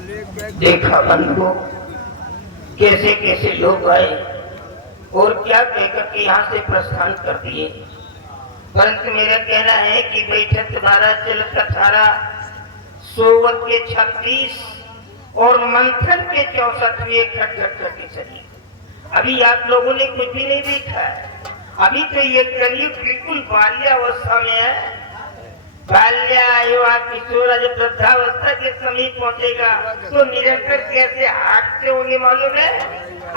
देखा बंधु कैसे कैसे लोग आए और क्या कहकर के यहाँ से प्रस्थान कर दिए। परंतु मेरा कहना है कि बैठक 12 चलत 18 सोवत के 36 और मंथन के 64 खट खट करके चली। अभी आप लोगों ने कुछ भी नहीं देखा है। अभी तो ये कलयुग बिल्कुल बाल्यावस्था में है। बाल्या किशोर जब वृद्धावस्था के समीप पहुंचेगा तो निरंतर कैसे हाथते होंगे मालूम है।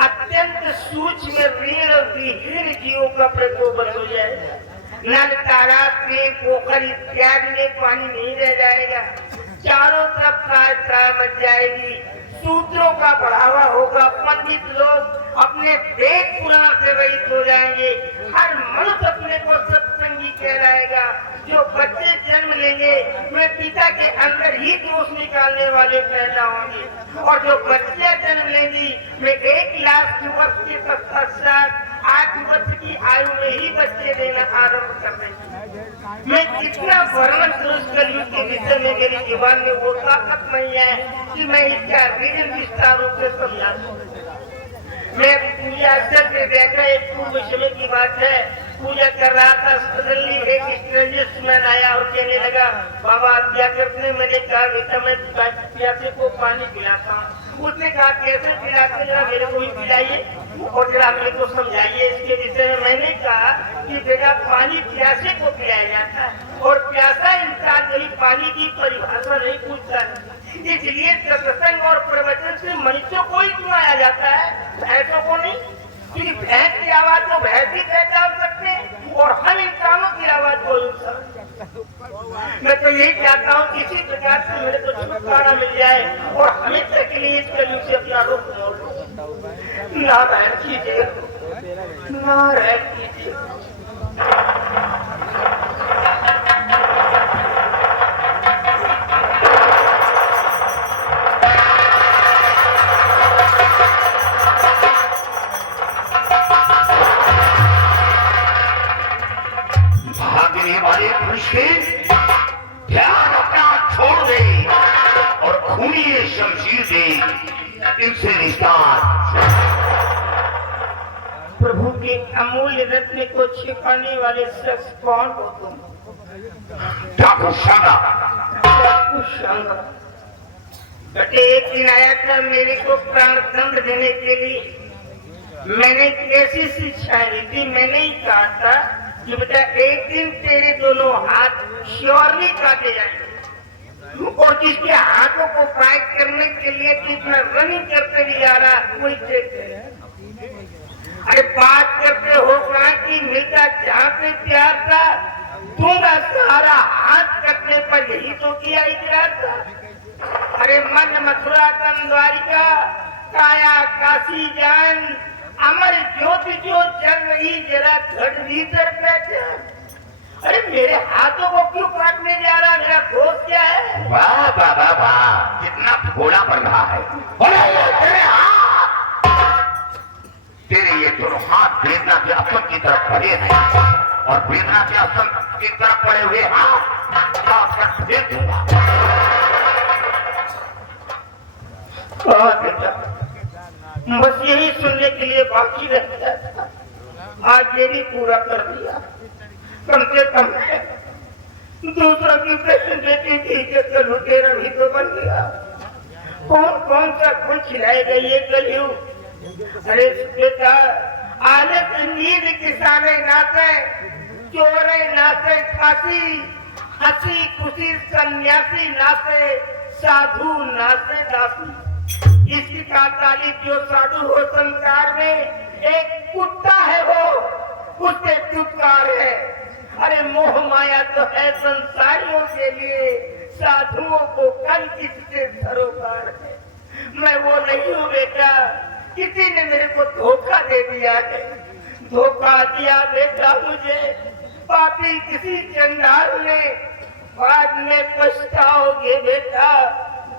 अत्यंत सूक्ष्म ऋण और विहीन जीवों का प्रकोप बंद हो जाएगा। नल तालाब में पोखर इत्यादि में पानी नहीं रह जाएगा। चारों तरफ कार मच जाएगी। सूत्रों का बढ़ावा होगा। पंडित लोग अपने वेद पुराण से रहित हो जाएंगे। हर मनुष्य अपने को सत्संगी कहलाएगा। जो बच्चे जन्म लेंगे वे पिता के अंदर ही दोष निकालने वाले पैदा होंगे और जो बच्चे जन्म लेंगी वे 1 लाख वर्ष के पश्चात 8 वर्ष की आयु में ही बच्चे देना आरंभ कर देंगे। मैं कितना वर्णन करूं कलयुग के विषय में मेरी जीवन में वो ताकत नहीं है कि मैं इसका रीजन विस्तार रूप से समझा दूं। मैं पूजा करके देखा एक पूर्व समय की बात है। पूजा कर रहा था, सडनली एक स्ट्रेंजर आया और कहने लगा बाबा आप क्या करते हैं। मैंने कहा बेटा मैं प्यासे को पानी पिलाता हूँ। उसने कहा कैसे पिलाते, जरा मेरे को भी पिलाइए और जरा मेरे को समझाइए इसके विषय में। मैंने कहा कि बेटा पानी प्यासे को पिलाया जाता है और प्यासा इंसान कभी पानी की परिभाषा नहीं पूछता। इसलिए सत्संग और प्रवचन से मनुष्यों को ही सुनाया जाता है, भैंसों को नहीं। क्योंकि भैंस की आवाज तो भैंस ही पहचान सकते हैं और हम इंसानों की आवाज को मैं तो यही चाहता हूँ किसी प्रकार से मेरे को छुटकारा मिल जाए और हमेशा के लिए इस कलयुग से अपना रुख मोड़ लूं। नारायण कीजिए, नारायण कीजिए। ध्यान अपना छोड़ दे और खूनी शमशीर दे इनसे रिश्ता। प्रभु के अमूल्य रत्न को छिपाने वाले शख्स कौन हो तुम? ठाकुर शांगा। बेटे एक दिन आया था मेरे को प्राण दंड देने के लिए। मैंने कैसी शिक्षा दी थी। मैंने ही कहा था कि बेटा एक दिन तेरे दोनों हाथ श्योरली काटे जाएंगे और जिसके हाथों को फाइट करने के लिए कितना रनिंग करते भी जा रहा कोई चेक। अरे बात करते हो कहा कि मिलता जहाँ से प्यार था दूंगा सारा हाथ कटने पर यही तो किया इकरार था। अरे मन मथुरा तन द्वारिका काया काशी जान अमर ज्योति जो जल रही जरा घट भीतर पहचान। अरे मेरे हाथों को क्यों काटने जा रहा, मेरा दोष क्या है? वाह वाह वाह वाह, कितना भोला बन रहा है। तेरे ये दोनों हाथ वेदना के असर की तरफ पड़े हैं और वेदना के असर की तरफ पड़े हुए हाथ भेज दूंगा। बस यही सुनने के लिए बाकी रह गया था। आज ये भी पूरा कर दिया। कम से कम दूसरों की प्रश्न बेटी थी लुटेरा भी तो बन गया। कौन कौन सा खुल खिलाएगा ये कलयुग। अरे बेटा आलस नींद किसाने नाचे चोरे नाचे फांसी हंसी खुशी सन्यासी नाचे साधु नाचे दासी। इसकी का तारीफ जो साधु हो संसार में एक कुत्ता है वो कुत्ते चुपकार है। अरे मोह माया तो है संसारियों के लिए, साधुओं को कल किससे सरोकार है। मैं वो नहीं हूँ बेटा, किसी ने मेरे को धोखा दे दिया है। धोखा दिया बेटा मुझे पापी किसी चंडाल ने। बाद में पछताओगे बेटा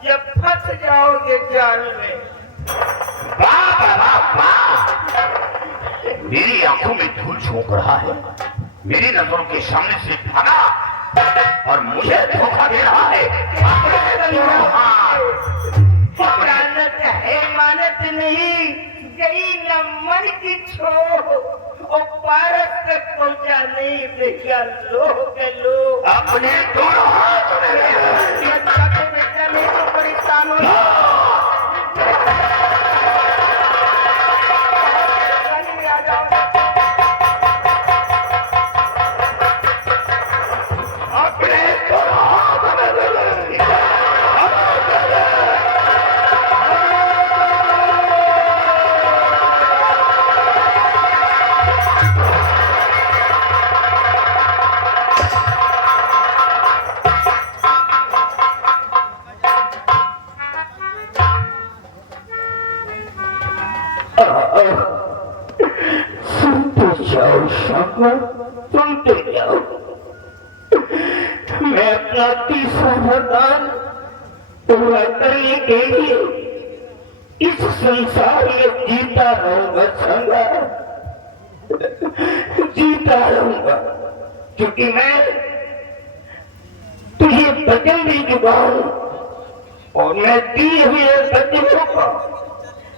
जब फंस जाओगे जाल में। वाह वाह वाह, मेरी आंखों में धूल झोंक रहा है, मेरी नजरों के सामने से भागा और मुझे धोखा दे रहा है। नहीं देखा, लो के लो अपने दोनों हाथ में ले। अच्छा तो बेटा नहीं तो परेशान हो आ जाओ। अपने दोनों हाथ में ले ले। सुनते जाओ शामा, सुनते जाओ। मैं अपना तीसरा वरदान पूरा करने के लिए इस संसार में जीता रहूंगा संगा, जीता रहूंगा। क्योंकि मैं तुझे वचन दे चुका हूं और मैं दिए हुए वचनों का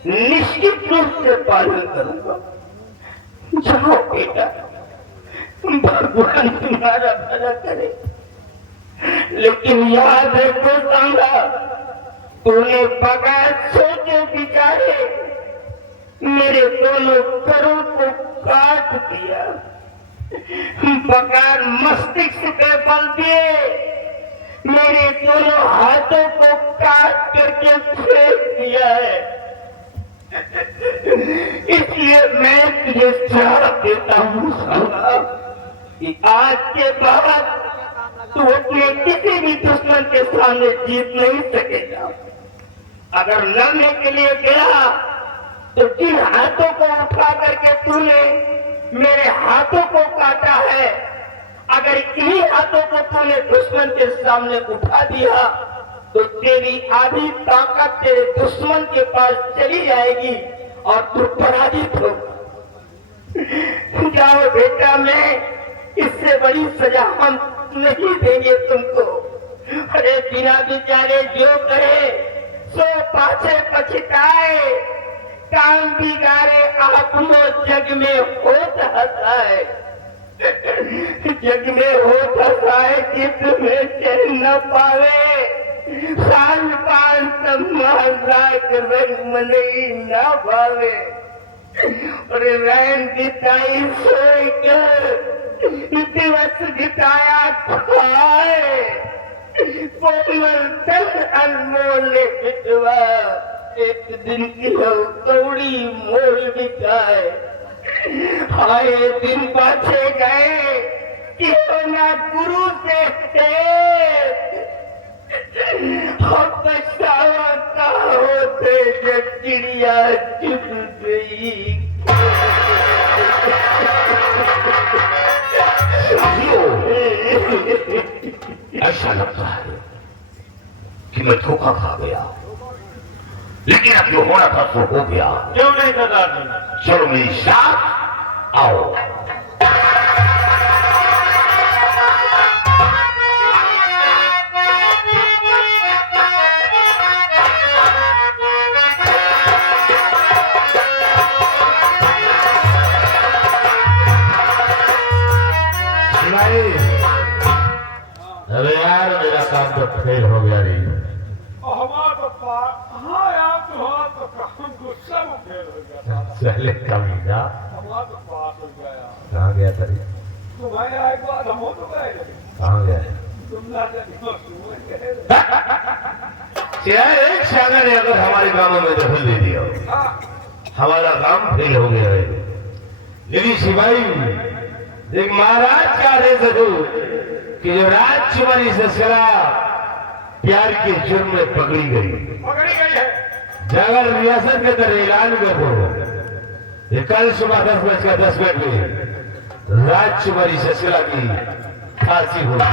निश्चित रूप से पालन करूंगा। जाओ बेटा, भगवान तुम्हारा भला करे, लेकिन याद रखो संगा, तूने बगैर सोचे विचारे मेरे दोनों करों को काट दिया, बगैर मस्तिष्क पे बल दिए मेरे दोनों हाथों को काट करके फेंक दिया है। इसलिए मैं तुझे सलाह देता हूँ संगा कि आज के बाद तू अपने किसी भी दुश्मन के सामने जीत नहीं सकेगा। अगर लड़ने के लिए गया तो जिन हाथों को उठा करके तूने मेरे हाथों को काटा है, अगर इन्हीं हाथों को तूने दुश्मन के सामने उठा दिया तो तेरी आधी ताकत तेरे दुश्मन के पास चली जाएगी और तू पराजित होगा। जाओ बेटा, मैं इससे बड़ी सजा हम नहीं देंगे तुमको। अरे बिना विचारे जो करे सो पाछे पछताए, काम बिगाड़े आपनो जग में होत हंसाए, जग में होत हंसाए चित्त में चैन न पावे, साल पान सम्मान राग रंग मनई न भावे। अरे रैन बिताई सोई कर दिवस बिताया खाए, कोमल तन अनमोल बिटवा एक दिन की हो कौड़ी मोल बिकाए। आए दिन पाछे गए कि ना गुरु से पछतावा का होते जब चिड़िया चुप गई। ऐसा लगता है कि मैं धोखा खा गया, लेकिन अब जो होना था सो हो गया। क्यों नहीं सरदार जी? चलो मेरे साथ आओ। अरे यार मेरा काम तो फेल हो गया रे। हमारा तो हाँ यार तो काम गुस्सा में फेल हो गया। चले कमीना, हमारा तो पास हो गया यार। कहाँ गया था रे? तुम्हारे आए बाद हम हो तो गए, कहाँ गया? तुम ना जानो सुन गए। यार एक सागर ने अगर हमारे गांव में दखल दे दिया, हमारा काम फेल हो गया है। लेकिन सिपाही एक महाराज क्या रहे थे कि जो राजकुमारी ससरा प्यार के जुर्म में पकड़ी गई है। जगल रियासत के तरह ऐलान कर दो ये कल सुबह 10:10 में राजकुमारी ससरा की फांसी होगी।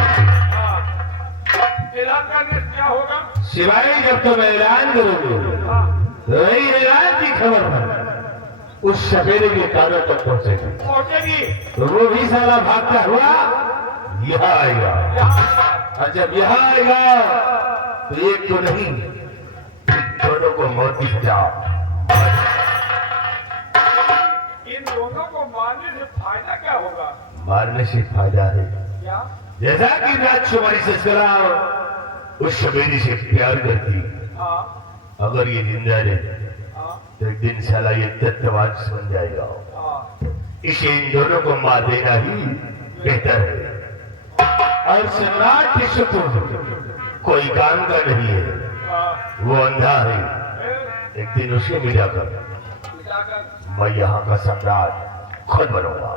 ऐलान करने से क्या होगा? सिवाय जब तुम ऐलान करोगे तो वही ऐलान की खबर पर उस सफेरे के कानों तक पहुंचेगी तो वो भी साला भागता हुआ यहाँ आएगा। और जब यहाँ आएगा तो एक तो नहीं दोनों को मौत की सजा। इन दोनों को मारने से फायदा क्या होगा? मारने से फायदा है। क्या? जैसा कि राजकुमारी ससुरा उस शबेरी से प्यार करती, हाँ अगर ये जिंदा रहे हाँ तो एक दिन साला ये तत्वाज बन जाएगा। हाँ। इसे इन दोनों को मार देना ही बेहतर है। और सम्राट की सुपुत्र कोई काम का नहीं है, वो अंधा है। एक दिन उसे मिला कर मैं यहाँ का सम्राट खुद बनूंगा।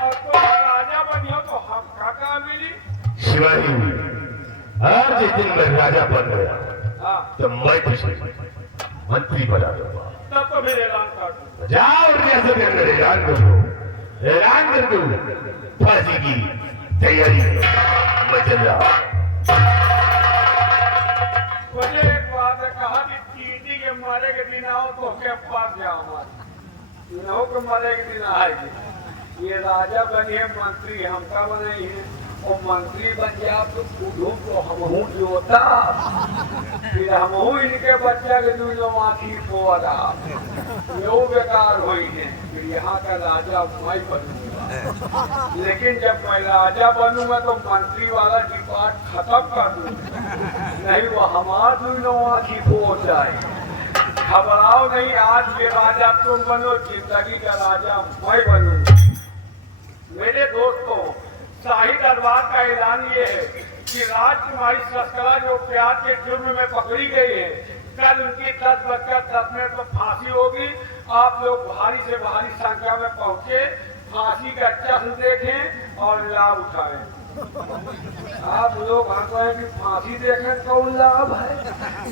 और तो राजा बनियो तो हम काका मिली। शिवाजी, हर जिस दिन मैं राजा बन गया हाँ तो मैं तुझे मंत्री बना दूंगा। तब तो फिर ऐलान कर दूँ। जाओ और जैसे के अंदर ऐलान कर दो, ऐलान कर दो। फांसी की तैयारी मैं चल रहा। मुझे एक बात है, कहा कि चीटी के मारे के दिन आओ तो के पास जाओ हमारे इन्हों के मारे के दिन आएगी। ये राजा बने मंत्री हमका बने हैं और मंत्री बन जाओ तो खुद तो हम जोता फिर हम इनके बच्चा के दूध आँखी पोला यो बेकार हुई है। फिर यहाँ का राजा मैं बनूंगा, लेकिन जब मैं राजा बनूंगा तो मंत्री वाला डिपार्ट खत्म कर दूंगा, नहीं वो हमार दूनों आँखी पोल जाए। घबराओ नहीं, आज ये राजा तुम बनो, जिंदगी का राजा मैं बनूंगा। मेरे दोस्तों, शाही दरबार का ऐलान ये है कि राजकुमारी सस्करा जो प्यार के जुर्म में पकड़ी गई है, कल उनकी 10 मिनट पर फांसी होगी। आप लोग भारी से भारी संख्या में पहुंचे, फांसी का जश्न देखें और लाभ उठाएं। आप लोग कहें कि फांसी देखें कौन लाभ है?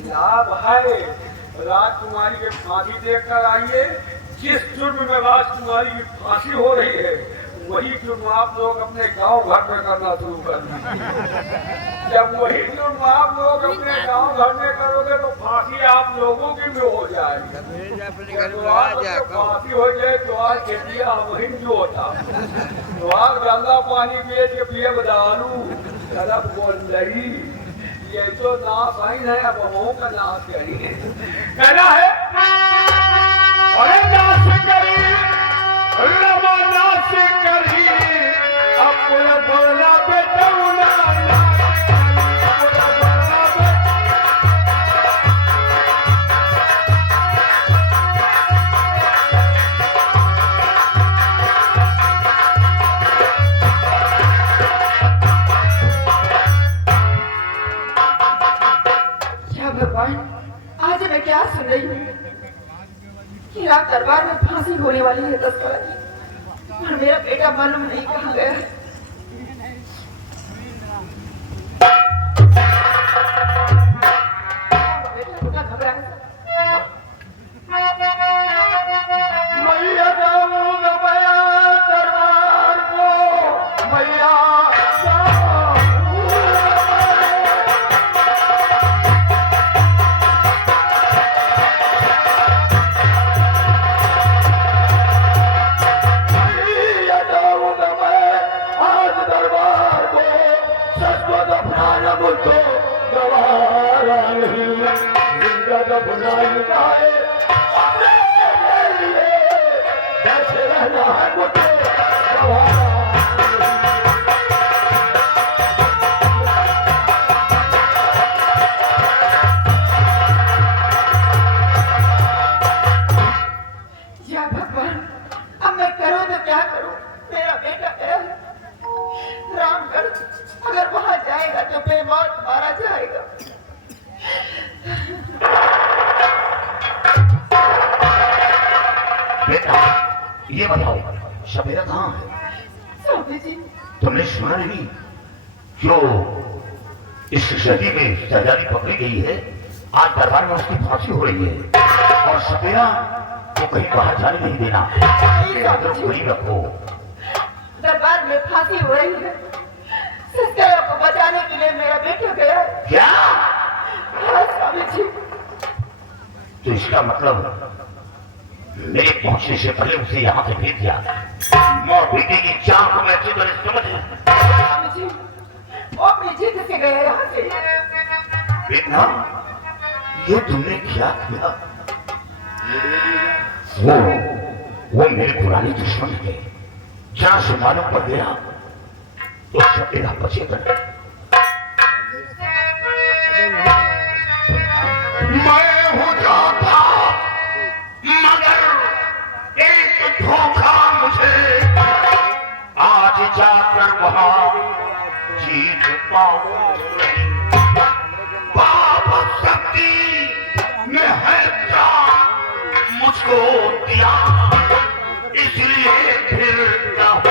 लाभ है, राजकुमारी के फांसी देख कर आइए। जिस जुर्म में राजकुमारी की फांसी हो रही है वही जुर्म आप लोग अपने गांव घर में करना शुरू कर दीजिए। जब वही जुर्म आप लोग अपने गांव घर में करोगे तो फांसी आप लोगों की भी हो जाएगी। तो आप फांसी हो जाए तो आज खेती वही जो होता तो आप गंदा पानी पिए के पिए बदालू तरफ बोल रही ये तो नाश आई है, अब हमों का नाश करिए कहना है। अरे नाश करी नाश करी अपना बोला बेटा आज मैं क्या सुन रही हूँ कि रात दरबार में फांसी होने वाली है तस्करा की, और मेरा बेटा मालूम नहीं कहाँ गया है। बेटा थोड़ा घबरा है। मैया जाऊंगा मैं दरबार को, मैया मुझको गवारा नहीं, जिंदा बुनाई गाए अपने लिए जैसे रहना है मुझको गवारा। या भगवान, अब मैं करूं तो क्या करूं? मेरा बेटा गया है। रामगढ़ अगर वहां जाएगा तो बेमौत मारा जाएगा। बेटा ये बताओ शबेरा कहाँ है? स्वामी जी, तुमने सुना नहीं जो इस सदी में शहजादी पकड़ी गई है, आज दरबार में उसकी फांसी हो रही है और शबेरा को कहीं बाहर जाने नहीं देना, खुली रखो। दरबार में फांसी हो रही है, सस्करा को बचाने के लिए मेरा बेटा गया है। क्या? हाँ स्वामी जी। तो इसका मतलब मेरे पहुंचने से पहले उसे यहाँ से भेज दिया। माँ बेटे की चाह को मैं अच्छी तरह समझ लूं। स्वामी जी, वो अपनी जिद से गया यहाँ से। बेटा ये तुमने क्या किया? वो मेरे पुराने दुश्मन है जहां से मालूम पड़ गया तो सपेरा बचेगा नहीं। मैं हूं जाता मगर एक धोखा मुझे आज जाकर वहां जीत पाऊं नहीं। बाबा शक्ति ने है क्या मुझको दिया, इसलिए फिर क्या हो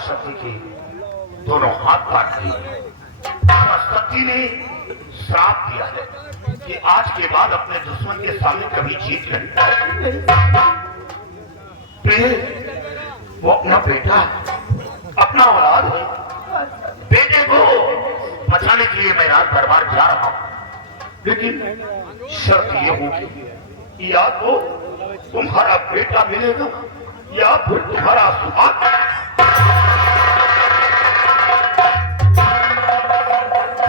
शक्ति के दोनों हाथ काट लिए। बाबा शक्ति ने श्राप दिया है कि आज के बाद अपने दुश्मन के सामने कभी जीत नहीं पाएंगे। वो अपना बेटा अपना औलाद है, बेटे को बचाने के लिए मैं रात दरबार जा रहा हूं, लेकिन शर्त ये होगी या तो तुम्हारा बेटा मिलेगा या फिर तुम्हारा सुहाग।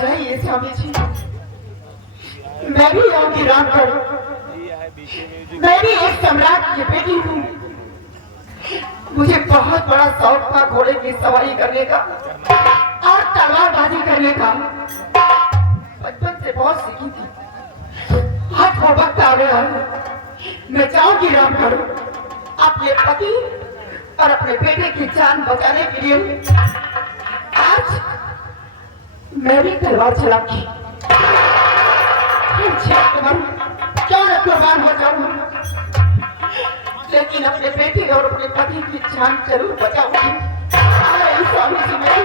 जाइए स्वामी जी, मैं भी आऊंगी रामगढ़। मैं भी एक सम्राट की बेटी हूँ। मुझे बहुत बड़ा शौक था घोड़े की सवारी करने का और तलवारबाजी करने का। बचपन से बहुत सीखी थी। आज वो वक्त आ गया है, मैं जाऊंगी रामगढ़ अपने पति और अपने बेटे की जान बचाने के लिए। आज मैं भी तलवार चलाऊंगी, क्यों न कुर्बान हो जाऊं, लेकिन अपने बेटे और अपने पति की जान जरूर बचाऊंगी। स्वामी जी, मैं